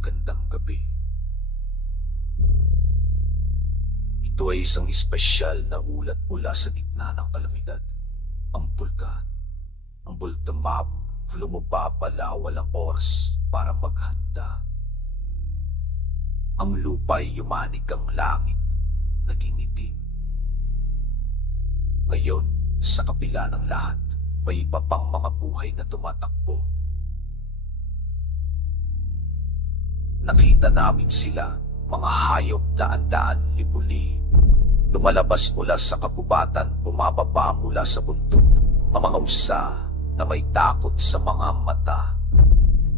Magandang gabi. Ito ay isang espesyal na ulat mula sa gitna ng kalamidad. Ang bulkan, ang bultamab, lumababala walang oras para maghanda. Ang lupa'y yumanig, ang langit naging itim. Ngayon, sa kabila ng lahat, may iba pang mga buhay na tumatakbo. Nakita namin sila, mga hayop daan-daan libuli. Lumalabas mula sa kagubatan, bumababa mula sa bundok. Mga usa na may takot sa mga mata.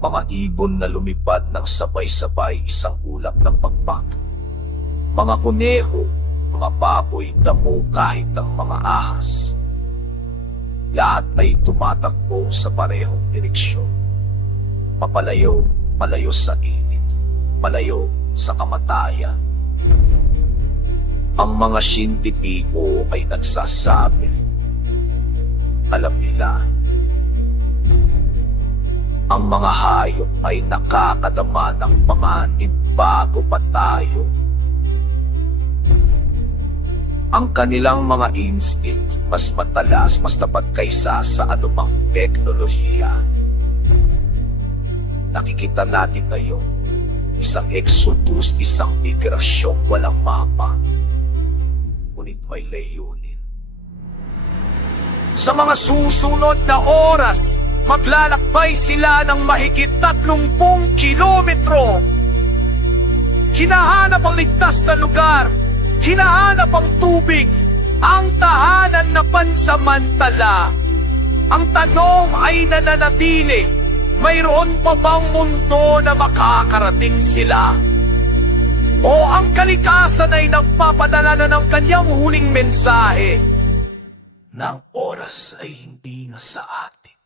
Mga ibon na lumipad ng sabay-sabay, isang ulap ng pagpak. Mga kuneho, mga baboy, damo kahit ang mga ahas. Lahat ay tumatakbo sa parehong direksyon. Papalayo, palayo sa init, palayo sa kamatayan. Ang mga siyentipiko ay nagsasabi, alam nila, ang mga hayop ay nakakadama ng panganib bago pa tayo. Ang kanilang mga instinct mas matalas, mas tapat kaysa sa anumang teknolohiya. Nakikita natin ngayon, isang exodus, isang migrasyong walang mapa. Ngunit may layunin. Sa mga susunod na oras, maglalakbay sila ng mahigit 30 kilometro. Hinahanap ang ligtas na lugar, hinahanap ang tubig, ang tahanan na pansamantala. Ang tanong ay nananatili, mayroon pa bang mundo na makakarating sila? O ang kalikasan ay nagpapadala na ng kanyang huling mensahe na ang oras ay hindi na sa atin.